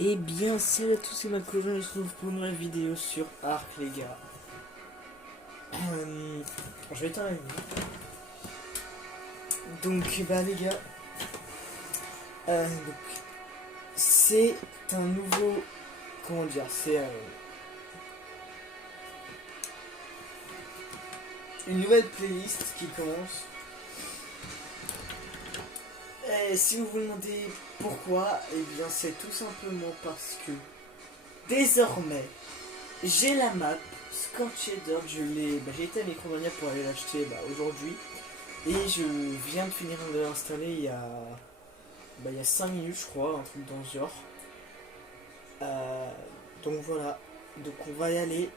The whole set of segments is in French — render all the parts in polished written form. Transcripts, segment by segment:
Eh bien, salut à tous, c'est Malcolm, je se retrouve pour une nouvelle vidéo sur Arc, les gars. Je vais éteindre la lumière. Donc, bah, les gars, c'est un nouveau. Comment dire? C'est une nouvelle playlist qui commence. Et si vous vous demandez pourquoi, eh bien, c'est tout simplement parce que désormais, j'ai la map Scorched Earth. J'ai été à Micromania pour aller l'acheter aujourd'hui. Et je viens de finir de l'installer il y a 5 minutes, je crois, un truc dans ce genre. Euh, donc voilà, donc on va y aller.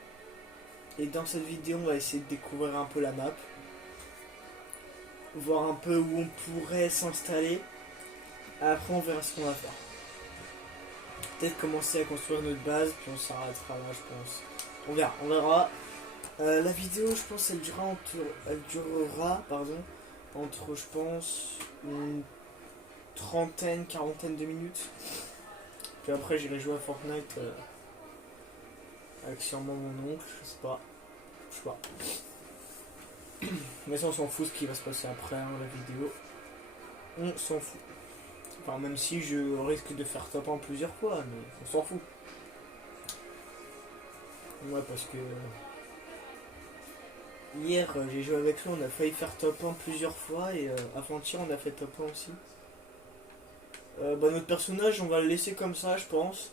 Et dans cette vidéo, on va essayer de découvrir un peu la map. Voir un peu où on pourrait s'installer. Après, on verra ce qu'on va faire. Peut-être commencer à construire notre base, puis on s'arrêtera là, je pense. On verra, on verra. La vidéo, je pense, entre, je pense, une trentaine, quarantaine de minutes. Puis après, j'irai jouer à Fortnite avec sûrement mon oncle, je sais pas. Je sais pas. Mais ça, on s'en fout ce qui va se passer après la vidéo. On s'en fout. Enfin, même si je risque de faire top 1 plusieurs fois, mais on s'en fout. Ouais, parce que hier, j'ai joué avec lui, on a failli faire top 1 plusieurs fois, et avant-hier, on a fait top 1 aussi. Notre personnage, on va le laisser comme ça, je pense.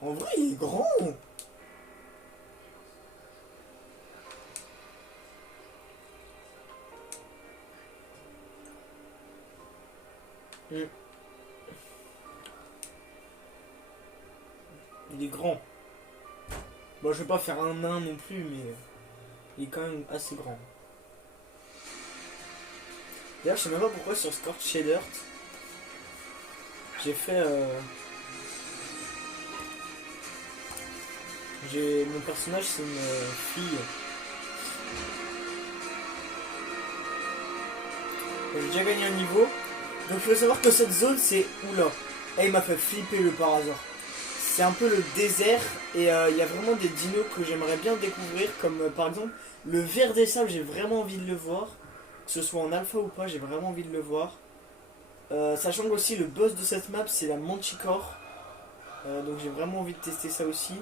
En vrai, il est grand. Hmm. Il est grand. Bon, je vais pas faire un nain non plus, mais il est quand même assez grand. D'ailleurs, je sais même pas pourquoi sur Scorched Earth, j'ai fait. Mon personnage, c'est une fille. J'ai déjà gagné un niveau. Donc, il faut savoir que cette zone, c'est. Oula. Elle m'a fait flipper le par hasard. C'est un peu le désert et il y a vraiment des dinos que j'aimerais bien découvrir, comme par exemple le ver des sables, j'ai vraiment envie de le voir. Que ce soit en alpha ou pas, j'ai vraiment envie de le voir. Sachant que aussi le boss de cette map, c'est la Manticore. Donc j'ai vraiment envie de tester ça aussi.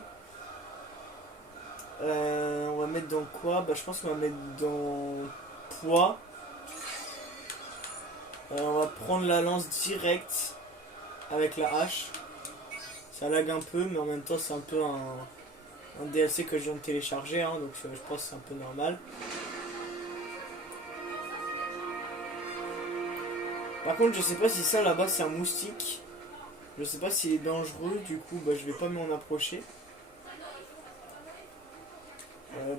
On va mettre dans quoi? Je pense qu'on va mettre dans poids. On va prendre la lance directe avec la hache. Ça lag un peu, mais en même temps c'est un peu un DLC que je viens de télécharger, hein, donc je pense que c'est un peu normal. Par contre, je sais pas si ça là-bas c'est un moustique. Je sais pas s'il est dangereux, du coup je vais pas m'en approcher.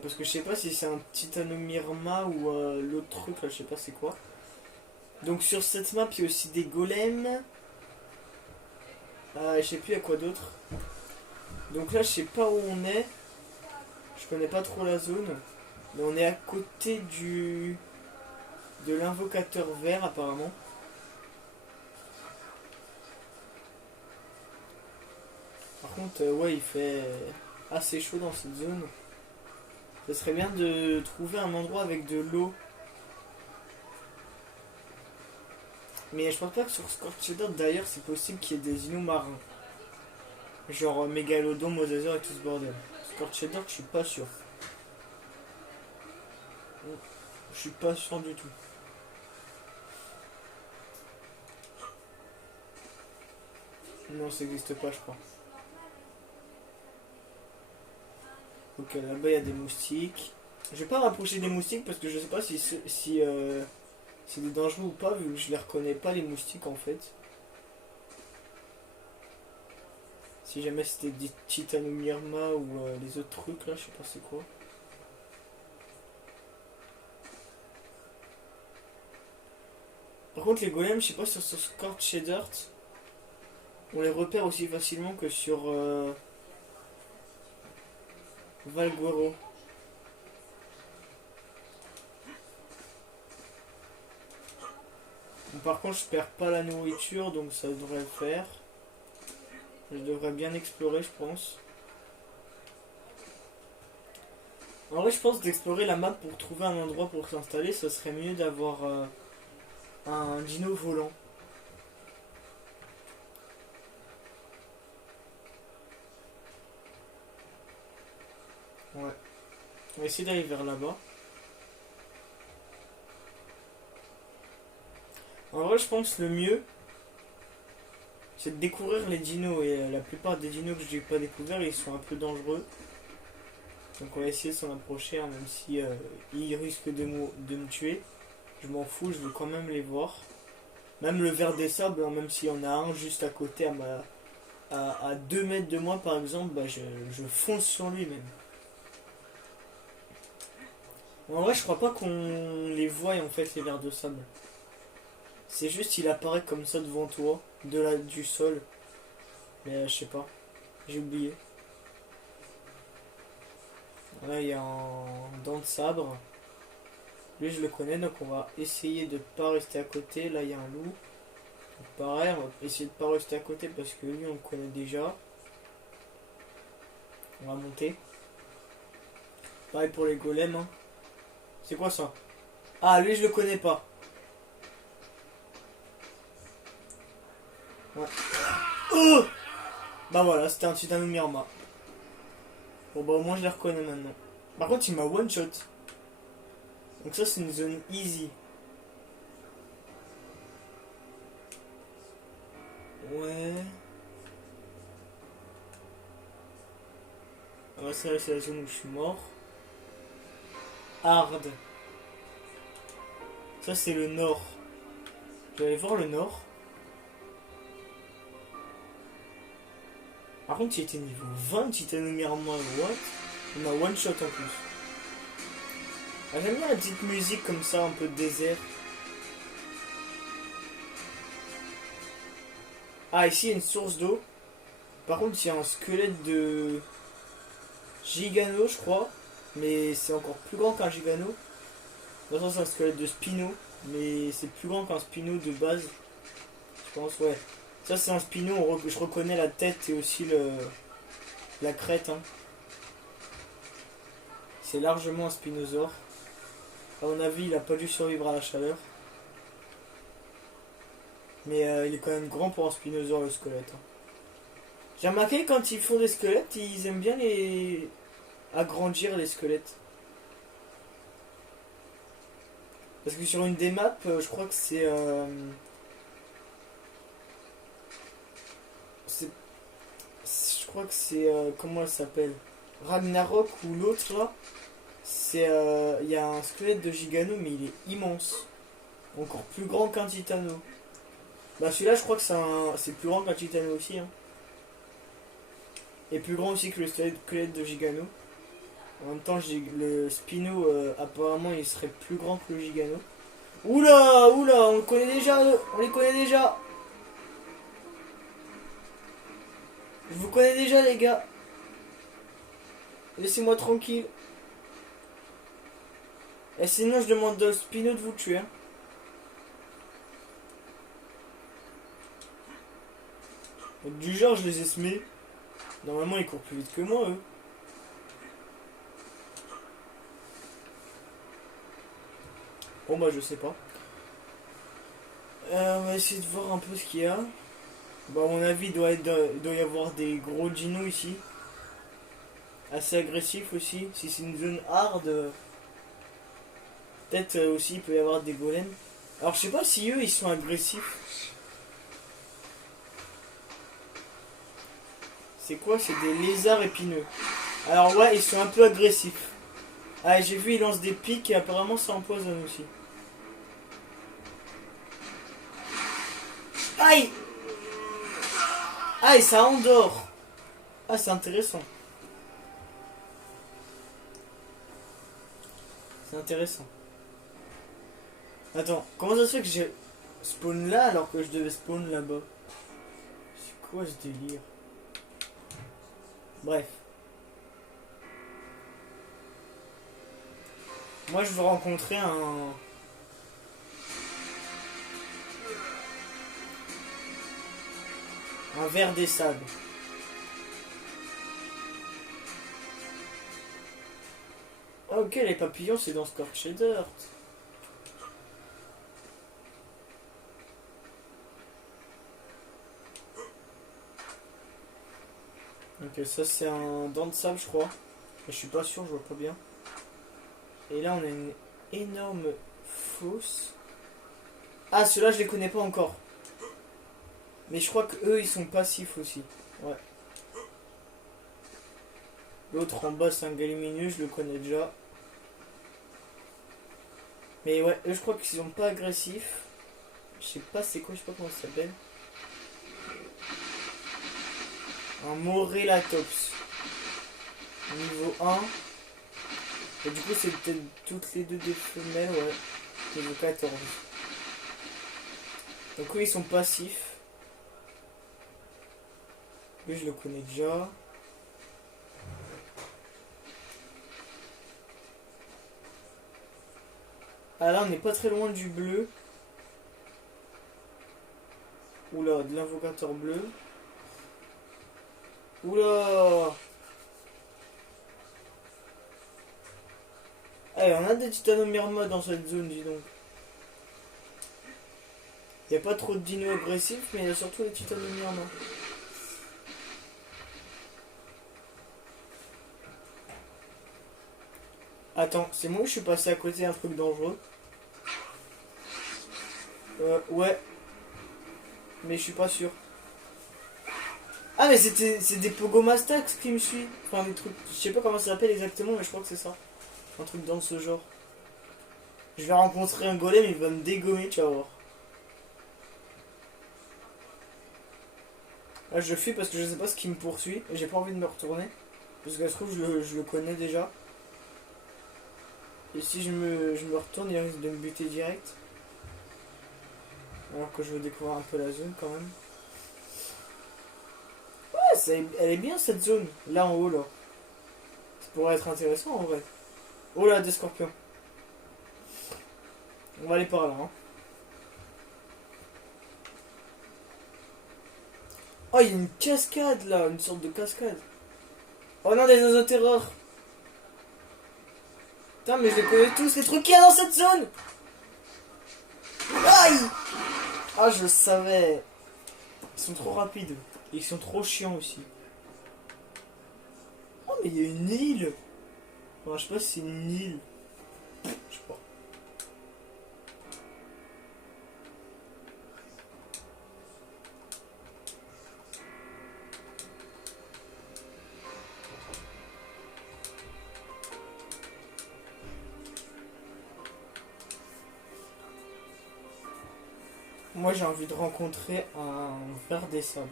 Parce que je sais pas si c'est un Titanomyrma ou l'autre truc là, je sais pas c'est quoi. Donc sur cette map il y a aussi des golems. Je sais plus à quoi d'autre. Donc là je sais pas où on est. Je connais pas trop la zone. Mais on est à côté de l'invocateur vert apparemment. Par contre ouais il fait assez chaud dans cette zone. Ce serait bien de trouver un endroit avec de l'eau. Mais je pense pas que sur Scorched Earth d'ailleurs c'est possible qu'il y ait des îlots marins. Genre Mégalodon, Mosasaur et tout ce bordel. Scorched Earth je suis pas sûr. Je suis pas sûr du tout. Non ça n'existe pas je crois. Ok là-bas il y a des moustiques. Je vais pas rapprocher des moustiques parce que je sais pas si c'est des dangereux ou pas vu que je les reconnais pas les moustiques en fait. Si jamais c'était des Titanomyrma ou les autres trucs là, je sais pas c'est quoi. Par contre les golems, je sais pas sur Scorched Earth, on les repère aussi facilement que sur Valguero. Par contre, je perds pas la nourriture, donc ça devrait le faire. Je devrais bien explorer, je pense. En vrai, je pense d'explorer la map pour trouver un endroit pour s'installer, ce serait mieux d'avoir un dino volant. Ouais. On va essayer d'aller vers là-bas. En vrai, je pense le mieux, c'est de découvrir les dinos. Et la plupart des dinos que j'ai pas découvert, ils sont un peu dangereux. Donc on va essayer de s'en approcher, hein, même si ils risquent de me tuer. Je m'en fous, je veux quand même les voir. Même le ver des sables, hein, même s'il y en a un juste à côté, à 2 mètres de moi par exemple, bah, je fonce sur lui même. En vrai, je crois pas qu'on les voie en fait, les vers de sable. C'est juste il apparaît comme ça devant toi, du sol. Mais je sais pas, j'ai oublié. Là il y a un dent de sabre. Lui je le connais, donc on va essayer de pas rester à côté. Là il y a un loup. Donc, pareil, on va essayer de pas rester à côté parce que lui on le connaît déjà. On va monter. Pareil pour les golems. Hein. C'est quoi ça? Ah lui je le connais pas. Ouais. Oh, bah voilà, c'était un Titanomyrma. Bon bah au moins je les reconnais maintenant. Par contre il m'a one shot. Donc ça c'est une zone easy. Ouais. Ah bah c'est la zone où je suis mort. Hard. Ça c'est le nord. Je vais aller voir le nord. Par contre il était niveau 20 Titanomyrma. What? Il m'a one shot en plus. Ah, j'aime bien la petite musique comme ça, un peu de désert. Ah, ici il y a une source d'eau. Par contre, il y a un squelette de Gigano, je crois. Mais c'est encore plus grand qu'un Gigano. De toute façon, c'est un squelette de Spino. Mais c'est plus grand qu'un Spino de base. Je pense, ouais. Ça, c'est un Spino. Je reconnais la tête et aussi la crête. Hein. C'est largement un Spinosaure. À mon avis, il a pas dû survivre à la chaleur. Mais il est quand même grand pour un Spinosaure, le squelette. Hein. J'ai remarqué quand ils font des squelettes, ils aiment bien les agrandir les squelettes. Parce que sur une des maps, je crois que je crois que c'est comment elle s'appelle, Ragnarok ou l'autre là. C'est il y a un squelette de Gigano mais il est immense, encore plus grand qu'un Titano. Bah celui-là je crois que c'est plus grand qu'un Titano aussi. Hein. Et plus grand aussi que le squelette de Gigano. En même temps, le Spino, apparemment, il serait plus grand que le Gigano. Oula, oula, on le connaît déjà, on les connaît déjà. Je vous connais déjà, les gars. Laissez-moi tranquille. Et sinon, je demande au Spino de vous tuer. Hein. Du genre, je les ai semés. Normalement, ils courent plus vite que moi, eux. Bon, bah, je sais pas. On va essayer de voir un peu ce qu'il y a. Bah, à mon avis, il doit y avoir des gros dinos ici. Assez agressifs aussi. Si c'est une zone hard, peut-être aussi il peut y avoir des golems. Alors, je sais pas si eux ils sont agressifs. C'est quoi? C'est des lézards épineux. Alors, ouais, ils sont un peu agressifs. Ah, j'ai vu, ils lancent des pics et apparemment ça empoisonne aussi. Aïe! Aïe, ça endort! Ah, c'est intéressant. C'est intéressant. Attends, comment ça se fait que j'ai spawn là alors que je devais spawn là-bas? C'est quoi ce délire? Bref. Moi je veux rencontrer un... Un ver des sables. Ah ok, les papillons c'est dans Scorched Earth. Ok, ça c'est un dent de sable je crois. Mais je suis pas sûr, je vois pas bien. Et là on a une énorme fosse. Ah ceux-là je les connais pas encore. Mais je crois que eux ils sont passifs aussi. Ouais. L'autre en bas c'est un galimineux, je le connais déjà. Mais ouais, eux je crois qu'ils sont pas agressifs. Je sais pas c'est quoi, je sais pas comment ça s'appelle. Un Morelatops. Niveau 1. Et du coup c'est peut-être toutes les deux des femelles, ouais. Niveau 14. Donc eux ils sont passifs. Lui je le connais déjà. Ah là on n'est pas très loin du bleu. Oula, de l'invocateur bleu. Oula. Eh, on a des titanomyrma dans cette zone, dis donc. Il n'y a pas trop de dinos agressifs, mais il y a surtout des titanomyrma. Attends, c'est moi où je suis passé à côté d'un truc dangereux? Ouais. Mais je suis pas sûr. Ah mais c'est des Pogomastax qui me suit. Enfin des trucs. Je sais pas comment ça s'appelle exactement, mais je crois que c'est ça. Un truc dans ce genre. Je vais rencontrer un golem, il va me dégommer, tu vas voir. Là je fuis parce que je sais pas ce qui me poursuit. Et j'ai pas envie de me retourner. Parce que ça se trouve je le connais déjà. Et si je me retourne, il risque de me buter direct. Alors que je veux découvrir un peu la zone quand même. Ouais, elle est bien cette zone. Là en haut là. Ça pourrait être intéressant en vrai. Oh là, des scorpions. On va aller par là. Hein. Oh, il y a une cascade là. Une sorte de cascade. Oh non, des oiseaux-terreurs. Putain, mais je les connais tous, les trucs qu'il y a dans cette zone. Aïe. Ah, je savais. Ils sont trop rapides. Et ils sont trop chiants aussi. Oh, mais il y a une île. Enfin, je sais pas si c'est une île. Je sais pas. Moi j'ai envie de rencontrer un ver des sables.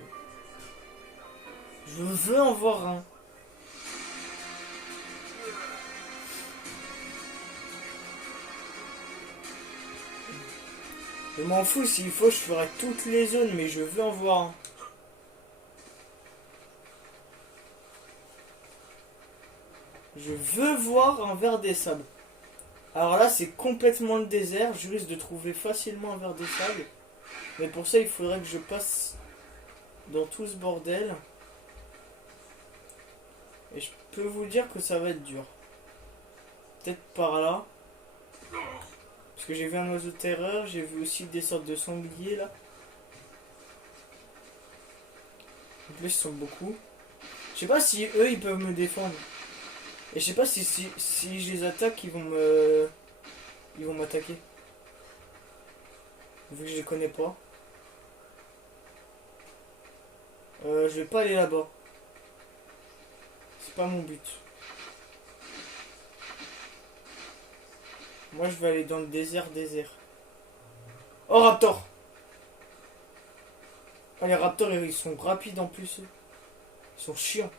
Je veux en voir un. Je m'en fous, s'il faut je ferai toutes les zones, mais je veux en voir un. Je veux voir un ver des sables. Alors là c'est complètement le désert, je risque de trouver facilement un ver des sables. Mais pour ça il faudrait que je passe dans tout ce bordel. Et je peux vous dire que ça va être dur. Peut-être par là. Parce que j'ai vu un oiseau de terreur, j'ai vu aussi des sortes de sangliers là. En plus ils sont beaucoup. Je sais pas si eux ils peuvent me défendre. Et je sais pas si je les attaque ils vont m'attaquer. Vu que je les connais pas. Je vais pas aller là-bas. C'est pas mon but. Moi je vais aller dans le désert. Oh Raptor. Oh, les Raptors ils sont rapides en plus. Ils sont chiants.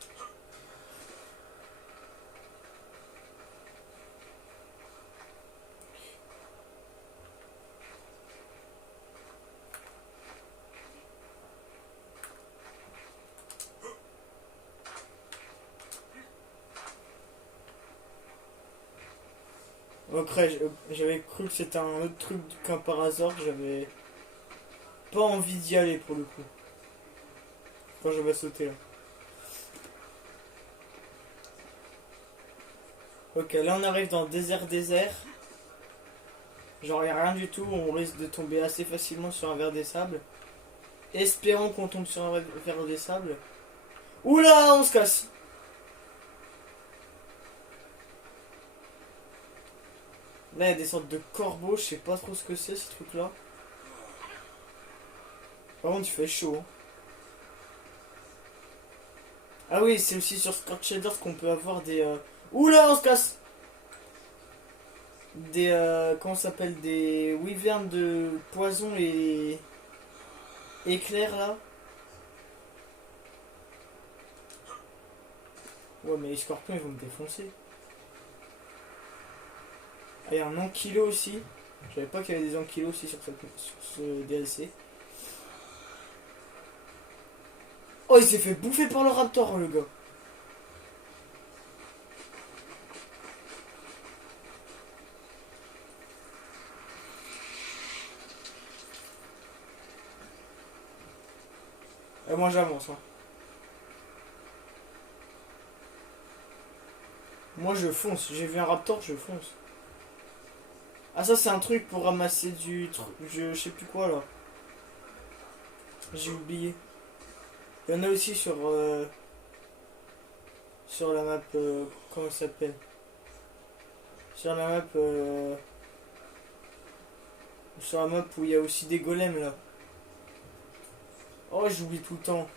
Après, j'avais cru que c'était un autre truc qu'un par hasard, j'avais pas envie d'y aller pour le coup. Quand je vais sauter là. Ok, là on arrive dans désert. Genre, il a rien du tout. On risque de tomber assez facilement sur un verre des sables. Espérons qu'on tombe sur un verre des sables. Oula, on se casse. Là, il y a des sortes de corbeaux. Je sais pas trop ce que c'est, ce truc-là. Par contre, il fait chaud. Hein. Ah oui, c'est aussi sur Scorched Earth qu'on peut avoir des... Oula, on se casse. Des... comment ça s'appelle? Des wyverns de poison et... éclairs, là. Ouais, mais les scorpions, ils vont me défoncer. Ah, il y a un ankylo aussi. Je savais pas qu'il y avait des ankylos aussi sur ce DLC. Oh, il s'est fait bouffer par le raptor, le gars. Et moi, j'avance. Hein. Moi, je fonce. J'ai vu un raptor, je fonce. Ah, ça, c'est un truc pour ramasser du... Je sais plus quoi, là. J'ai oublié. Il y en a aussi sur la map... comment ça s'appelle? Sur la map... sur la map où il y a aussi des golems, là. Oh, j'oublie tout le temps.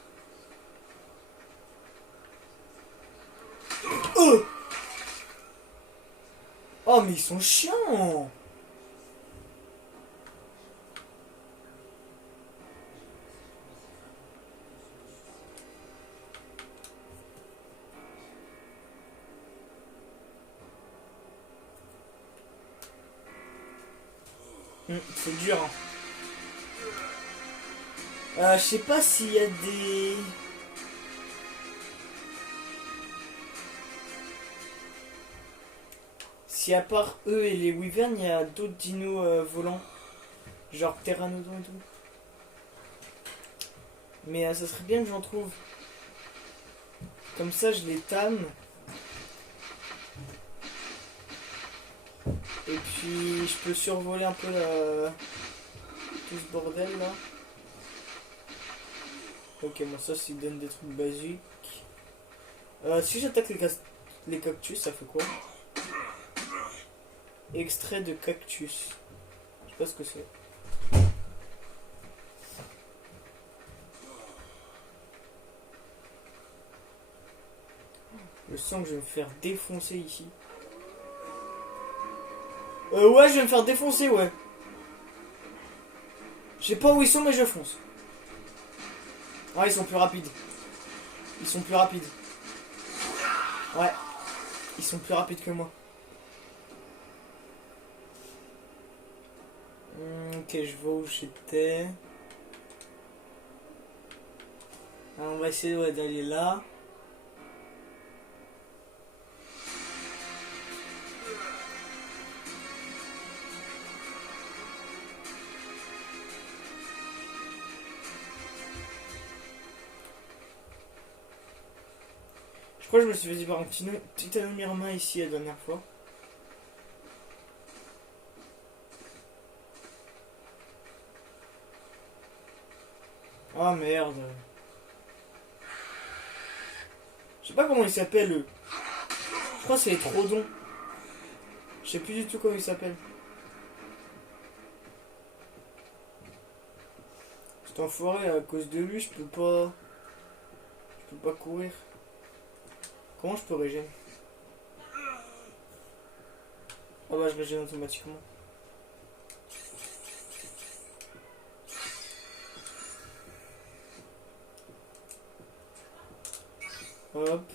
Oh, oh, mais ils sont chiants. C'est dur. Hein. Je sais pas s'il y a des... Si à part eux et les wyverns, il y a d'autres dinos volants. Genre Pteranodon et tout. Mais ça serait bien que j'en trouve. Comme ça, je les tame. Et puis, je peux survoler un peu tout ce bordel là. Ok, bon, ça, s'il donne des trucs basiques. Si j'attaque les cactus, ça fait quoi? Extrait de cactus. Je sais pas ce que c'est. Je sens que je vais me faire défoncer ici. Ouais, je vais me faire défoncer, ouais. Je sais pas où ils sont, mais je fonce. Ah, ils sont plus rapides. Ils sont plus rapides. Ouais. Ils sont plus rapides que moi. Ok, je vois où j'étais. Alors, on va essayer d'aller là. Je crois que je me suis fait par un petit Mirma ici la dernière fois. Ah merde. Je sais pas comment il s'appelle eux. Je crois que c'est les Trodons. Je sais plus du tout comment il s'appelle. Cet enfoiré, à cause de lui, je peux pas. Je peux pas courir. Comment je peux régénérer? Ah bah je régène automatiquement. Hop.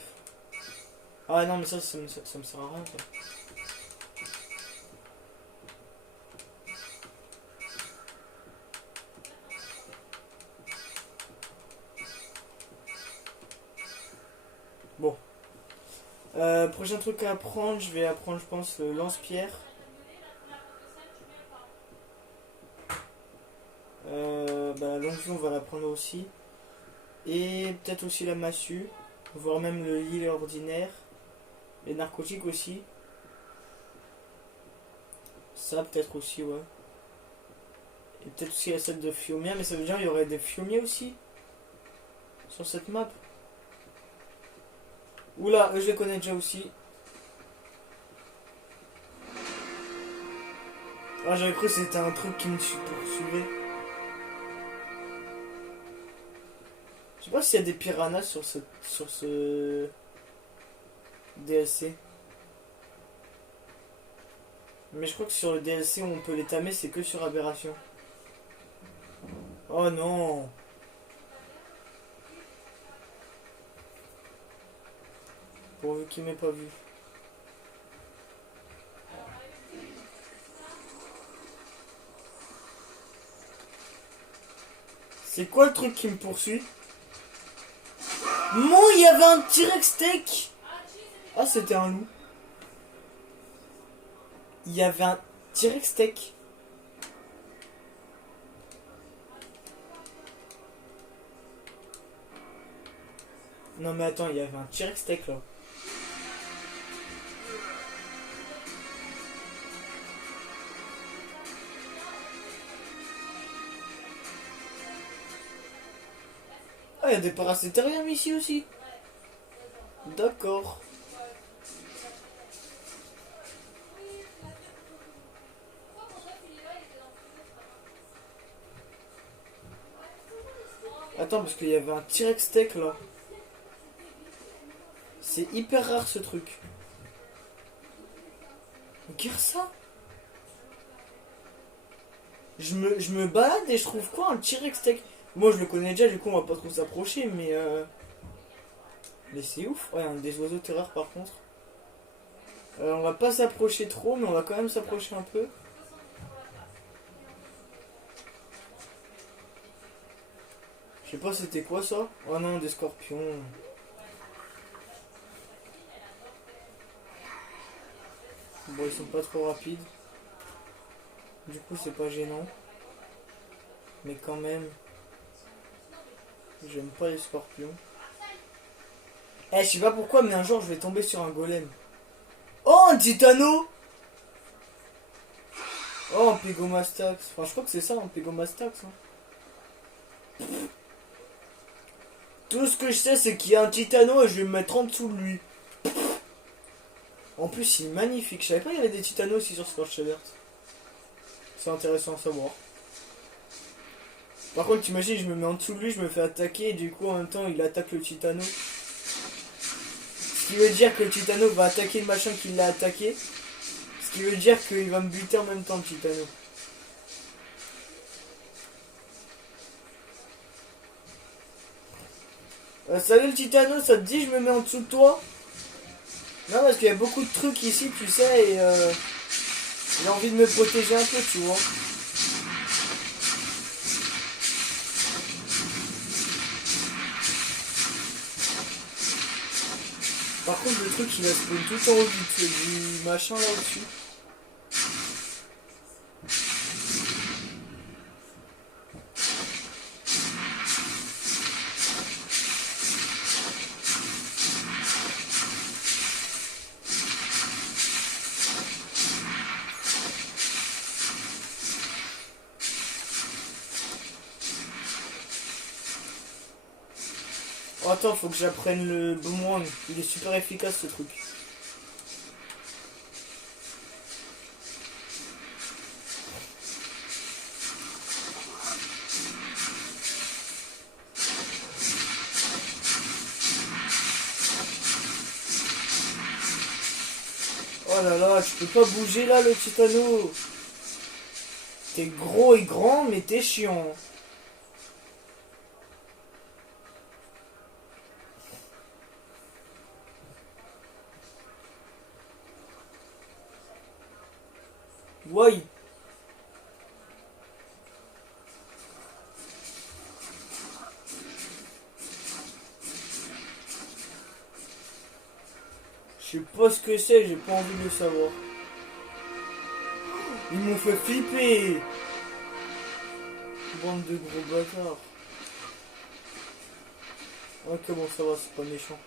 Ah non mais ça me sert à rien ça. Bon. Prochain truc à apprendre, je vais apprendre je pense le lance-pierre. Bah longue vue on va l'apprendre aussi. Et peut-être aussi la massue, voire même le heal ordinaire. Les narcotiques aussi. Ça peut-être aussi, ouais. Et peut-être aussi la salle de Fiumia, mais ça veut dire qu'il y aurait des Fiumiers aussi sur cette map. Oula, je les connais déjà aussi. Ah, j'avais cru que c'était un truc qui me poursuivait. Je sais pas s'il y a des piranhas sur ce DLC. Mais je crois que sur le DLC où on peut les tamer, c'est que sur Aberration. Oh non! Pourvu qu'il m'ait pas vu. C'est quoi le truc qui me poursuit? Non, il y avait un T-Rex steak! Ah, c'était un loup. Il y avait un T-Rex steak. Non mais attends, il y avait un T-Rex steak là. Ah, il y a des paracétariums ici aussi. D'accord. Attends, parce qu'il y avait un T-Rex steak là. C'est hyper rare ce truc. Regarde ça. Je me balade et je trouve quoi? Un T-Rex steak. Moi je le connais déjà, du coup on va pas trop s'approcher, mais mais c'est ouf. Ouais, des oiseaux terreurs par contre. On va pas s'approcher trop, mais on va quand même s'approcher un peu. Je sais pas c'était quoi ça. Oh non, des scorpions. Bon, ils sont pas trop rapides. Du coup, c'est pas gênant. Mais quand même, j'aime pas les scorpions. Eh, je sais pas pourquoi, mais un jour, je vais tomber sur un golem. Oh, un titano! Oh, un pégomastax. Enfin, je crois que c'est ça, un pégomastax. Hein. Tout ce que je sais, c'est qu'il y a un titano et je vais me mettre en dessous de lui. En plus, il est magnifique. Je savais pas qu'il y avait des titanos aussi sur Scorched Earth. C'est intéressant à savoir. Par contre, t'imagines, je me mets en dessous de lui, je me fais attaquer et du coup, en même temps, il attaque le titano. Ce qui veut dire que le titano va attaquer le machin qui l'a attaqué. Ce qui veut dire qu'il va me buter en même temps, le titano. Salut le titano, ça te dit je me mets en dessous de toi? Non, parce qu'il y a beaucoup de trucs ici, tu sais, et j'ai envie de me protéger un peu, tu vois. Par contre, le truc, il va spawn tout en haut du machin là-dessus. Oh, attends, faut que j'apprenne le boomerang. Il est super efficace ce truc. Oh là là, tu peux pas bouger là le titano. T'es gros et grand, mais t'es chiant. Ouais. Je sais pas ce que c'est, j'ai pas envie de le savoir. Ils m'ont fait flipper. Bande de gros bâtards. Ok, bon, ça va, c'est pas méchant.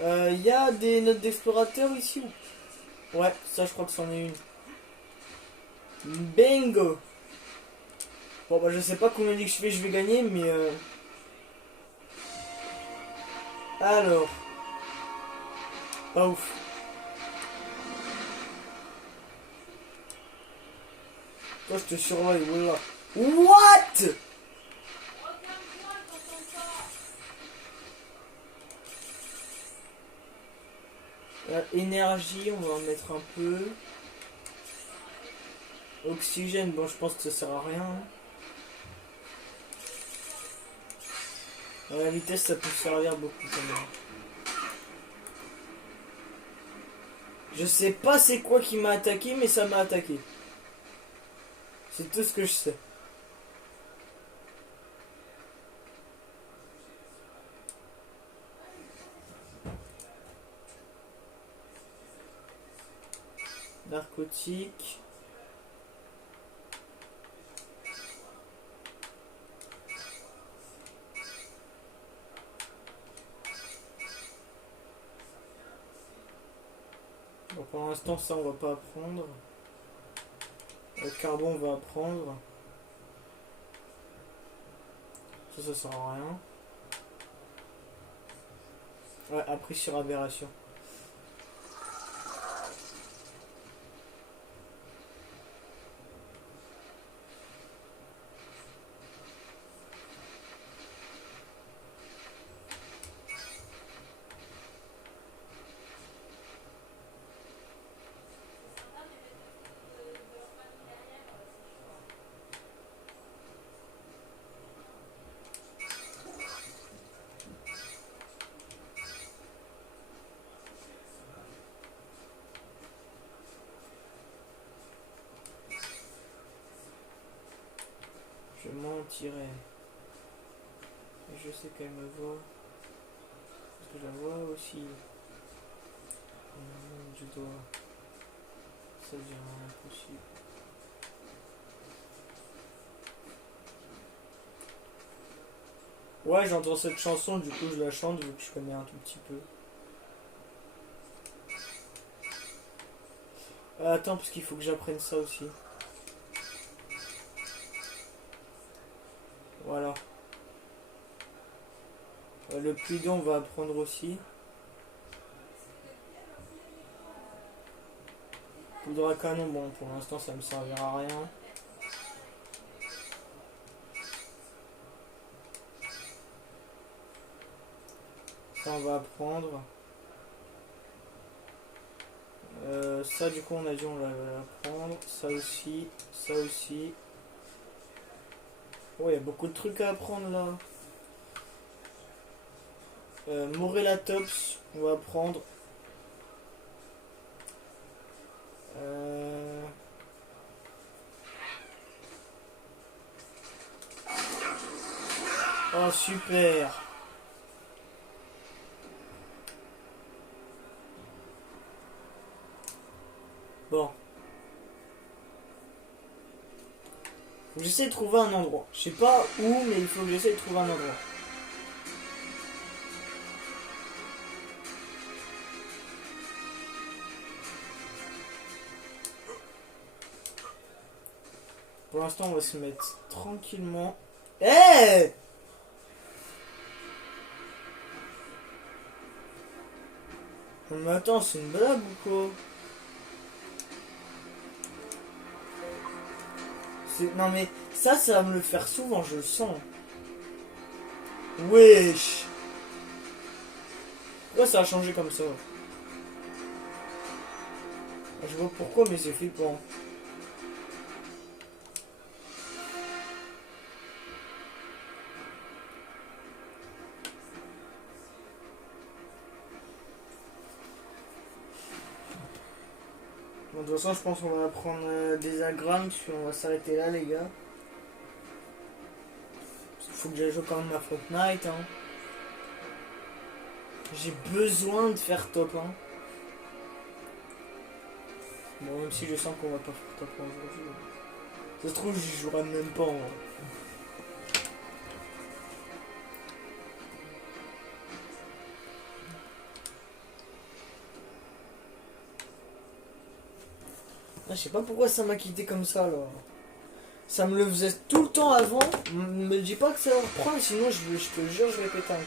Y a des notes d'explorateur ici ou... Ouais, ça, je crois que c'en est une. Bingo! Bon, bah, je sais pas combien d'XP je vais gagner, mais alors, pas ouf. Toi, je te surveille, voilà. What? Énergie, on va en mettre un peu. Oxygène, bon, je pense que ça sert à rien. La vitesse, ça peut servir beaucoup quand même. Je sais pas c'est quoi qui m'a attaqué, mais ça m'a attaqué. C'est tout ce que je sais. Narcotique. Bon, pour l'instant, ça, on va pas apprendre. Le carbon, on va apprendre. Ça sert à rien. Ouais, appris sur aberration. Je mentirais. Et je sais qu'elle me voit. Parce que je la vois aussi. Je dois. Ça devient impossible. Ouais, j'entends cette chanson, du coup je la chante vu que je connais un tout petit peu. Attends, parce qu'il faut que j'apprenne ça aussi. Voilà. Le Pluton, on va apprendre aussi. Poudre à canon, bon, pour l'instant ça me servira à rien. Ça, on va apprendre. Ça, du coup, on a dit on va apprendre. Ça aussi, ça aussi. Oh, il y a beaucoup de trucs à apprendre là. Morellatops, on va apprendre. Oh, super. Bon. Faut que j'essaie de trouver un endroit. Je sais pas où, mais il faut que j'essaie de trouver un endroit. Pour l'instant, on va se mettre tranquillement. Eh hey, mais attends, c'est une blague ou quoi? Non mais ça va me le faire souvent, je le sens. Wesh. Pourquoi ça a changé comme ça? Je vois pourquoi, mais c'est flippant. Bon, de toute façon, je pense qu'on va prendre des agrammes, puis on va s'arrêter là, les gars. Parce qu'il faut que j'aille jouer quand même à Fortnite, hein. J'ai besoin de faire top 1. Bon, même si je sens qu'on va pas faire top 1 aujourd'hui. Ça se trouve, j'y jouerai même pas. Ah, je sais pas pourquoi ça m'a quitté comme ça là. Ça me le faisait tout le temps avant. Me dis pas que ça va reprendre, sinon je te jure, je vais péter un coup.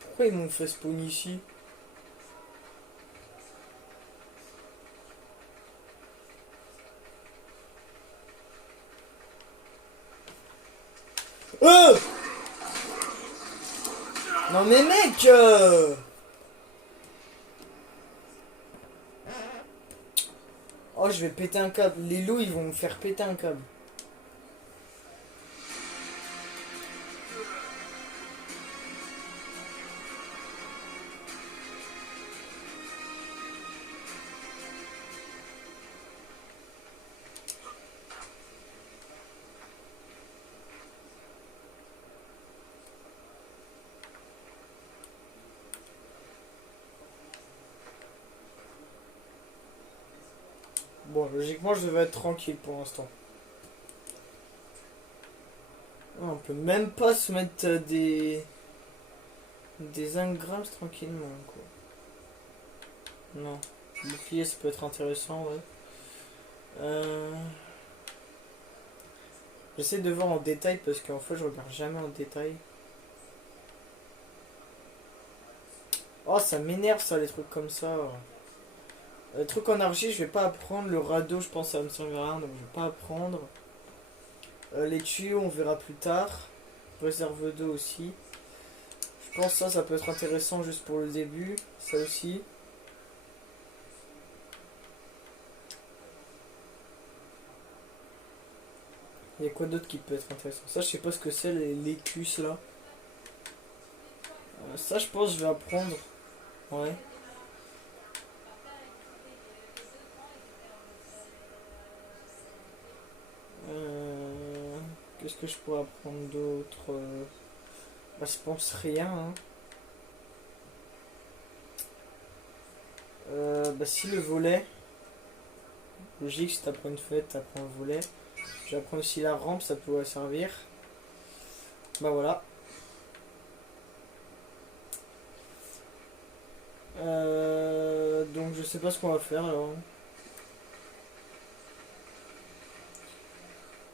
Pourquoi ils m'ont fait spawn ici? Oh, non mais mec oh, je vais péter un câble. Les loups, ils vont me faire péter un câble. Bon, logiquement, je devais être tranquille pour l'instant. On peut même pas se mettre des ingrammes tranquillement, quoi. Non. Bouclier, ça peut être intéressant, ouais. J'essaie de voir en détail parce qu'en fait, je regarde jamais en détail. Oh, ça m'énerve ça, les trucs comme ça. Les trucs en argile, je vais pas apprendre. Le radeau, je pense que ça va me servir à rien, donc je vais pas apprendre. Les tuyaux, on verra plus tard. Réserve d'eau aussi. Je pense que ça peut être intéressant juste pour le début. Ça aussi. Il y a quoi d'autre qui peut être intéressant? Ça, je sais pas ce que c'est, les cuisses là. Ça, je pense que je vais apprendre. Ouais. Qu'est-ce que je pourrais apprendre d'autre? Bah, je pense rien. Hein. Bah, si le volet. Logique, si t'apprends une fenêtre, t'apprends le volet. J'apprends aussi la rampe, ça pourrait servir. Bah voilà. Donc je sais pas ce qu'on va faire alors.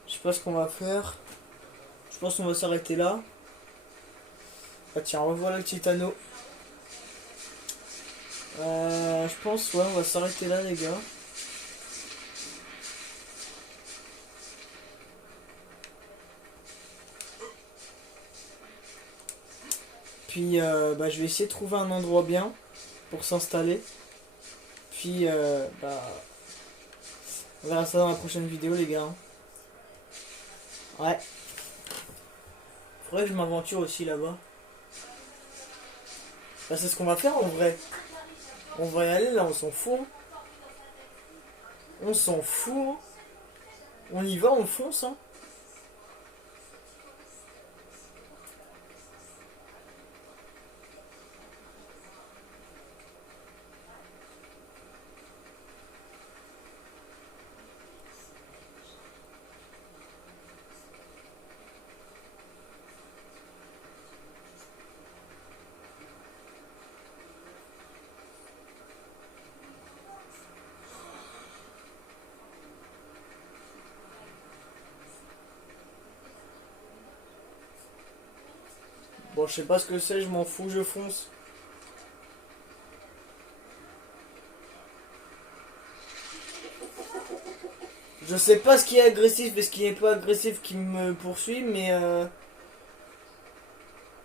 Je sais pas ce qu'on va faire. Je pense qu'on va s'arrêter là. Ah tiens, revoilà le petit anneau. Je pense, ouais, on va s'arrêter là les gars. Puis bah, je vais essayer de trouver un endroit bien pour s'installer. Puis bah, on verra ça dans la prochaine vidéo les gars. Ouais. Faudrait que je m'aventure aussi là-bas. Bah, c'est ce qu'on va faire en vrai. On va y aller là, on s'en fout. On s'en fout. On y va, on fonce. Hein. Bon, je sais pas ce que c'est, je m'en fous, je fonce. Je sais pas ce qui est agressif et ce qui n'est pas agressif qui me poursuit, mais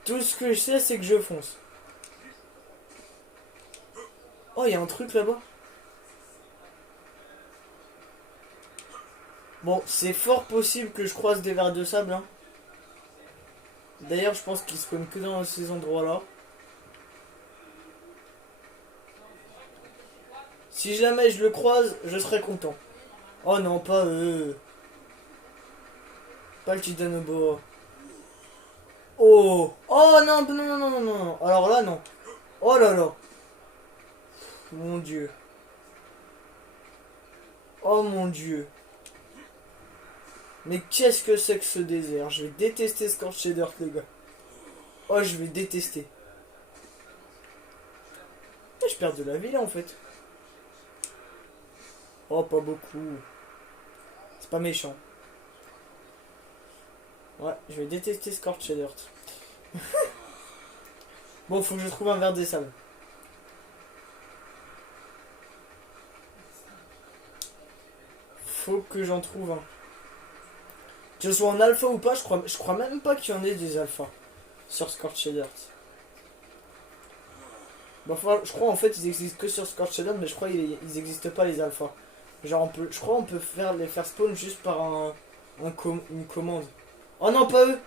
tout ce que je sais, c'est que je fonce. Oh, il y a un truc là-bas. Bon, c'est fort possible que je croise des vers de sable. Hein. D'ailleurs, je pense qu'ils se spawnent que dans ces endroits-là. Si jamais je le croise, je serai content. Oh non, pas eux. Pas le Titanoboa. Oh. Oh non, non, non, non, non, non. Alors là, non. Oh là là. Mon dieu. Oh mon dieu. Mais qu'est-ce que c'est que ce désert? Je vais détester Scorched Earth, les gars. Oh, je vais détester. Et je perds de la vie là en fait. Oh, pas beaucoup. C'est pas méchant. Ouais, je vais détester Scorched Earth. Bon, faut que je trouve un verre des sables. Faut que j'en trouve un. Que ce soit en alpha ou pas, je crois même pas qu'il y en ait des alphas sur Scorched Earth. Bon, je crois en fait ils existent que sur Scorched Earth, mais je crois qu'ils existent pas les alphas. Genre je crois on peut les faire spawn juste par une commande. Oh non, pas eux.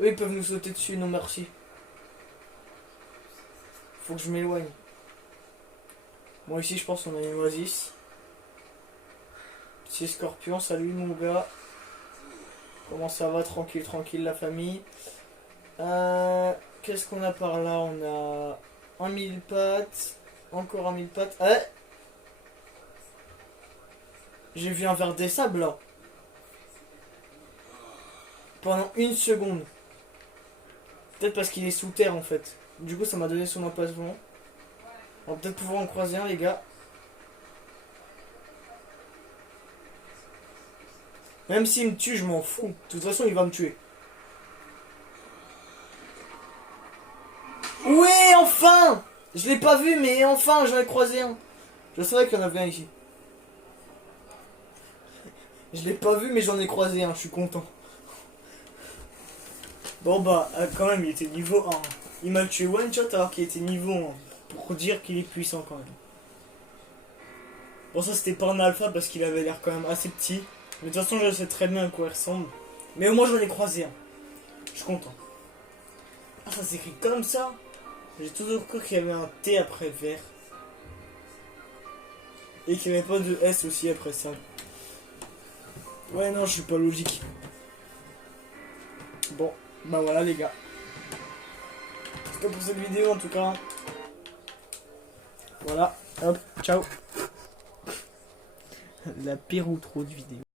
Eux ils peuvent nous sauter dessus, non merci. Faut que je m'éloigne. Bon, ici je pense qu'on a une oasis. Petit scorpion, salut mon gars. Comment ça va? Tranquille, tranquille la famille. Qu'est-ce qu'on a par là? On a un mille pattes. Encore un mille pattes. J'ai vu un verre des sables là. Pendant une seconde. Peut-être parce qu'il est sous terre en fait. Du coup ça m'a donné son emplacement. On va peut-être pouvoir en croiser un les gars. Même s'il me tue, je m'en fous. De toute façon, il va me tuer. Ouais, enfin! Je l'ai pas vu, mais enfin, j'en ai croisé un. Je savais qu'il y en avait un ici. Je l'ai pas vu, mais j'en ai croisé un. Je suis content. Bon, bah, quand même, il était niveau 1. Il m'a tué one shot alors qu'il était niveau 1. Pour dire qu'il est puissant quand même. Bon, ça, c'était pas un alpha parce qu'il avait l'air quand même assez petit. Mais de toute façon, je sais très bien à quoi il ressemble. Mais au moins, j'en ai croisé un. Je suis content. Ah, ça s'écrit comme ça? J'ai toujours cru qu'il y avait un T après vert. Et qu'il n'y avait pas de S aussi après ça. Ouais, non, je suis pas logique. Bon, bah voilà les gars. C'est tout pour cette vidéo en tout cas. Voilà, hop, ciao. La pire outro de vidéo.